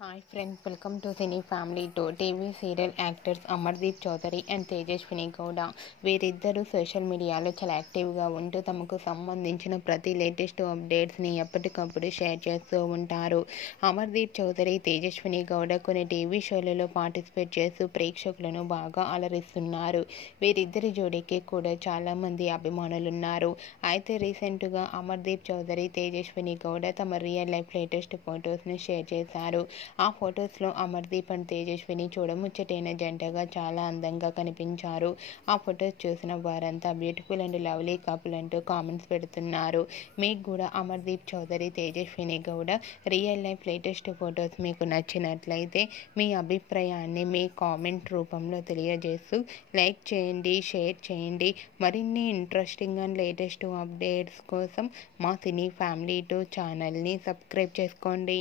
Hi friends, welcome to Cine Family 2. TV serial actors Amardeep Chowdary and Tejaswini Gowda వీరిద్దరూ సోషల్ మీడియాలో చాలా యాక్టివ్గా ఉంటూ తమకు సంబంధించిన ప్రతి లేటెస్ట్ అప్డేట్స్ని ఎప్పటికప్పుడు షేర్ చేస్తూ ఉంటారు. అమర్దీప్ చౌదరి, తేజస్విని గౌడ కొన్ని టీవీ షోలలో పార్టిసిపేట్ చేస్తూ ప్రేక్షకులను బాగా అలరిస్తున్నారు. వీరిద్దరి జోడీకి కూడా చాలామంది అభిమానులున్నారు. అయితే రీసెంట్గా అమర్దీప్ చౌదరి, తేజస్విని గౌడ తమ రియల్ లైఫ్ లేటెస్ట్ ఫొటోస్ని షేర్ చేశారు. ఆ ఫొటోస్లో అమర్దీప్ అండ్ తేజస్విని చూడముచ్చటైన జంటగా చాలా అందంగా కనిపించారు. ఆ ఫొటోస్ చూసిన వారంతా బ్యూటిఫుల్ అండ్ లవ్లీ కపుల్ అంటూ కామెంట్స్ పెడుతున్నారు. మీకు కూడా Amardeep Chowdary, Tejaswini Gowda real life latest photos మీకు నచ్చినట్లయితే మీ అభిప్రాయాన్ని మీ కామెంట్ రూపంలో తెలియజేస్తూ లైక్ చేయండి, షేర్ చేయండి. మరిన్ని ఇంట్రెస్టింగ్ అండ్ లేటెస్ట్ అప్డేట్స్ కోసం మా సినీ ఫ్యామిలీ 2 ఛానల్ని సబ్స్క్రైబ్ చేసుకోండి.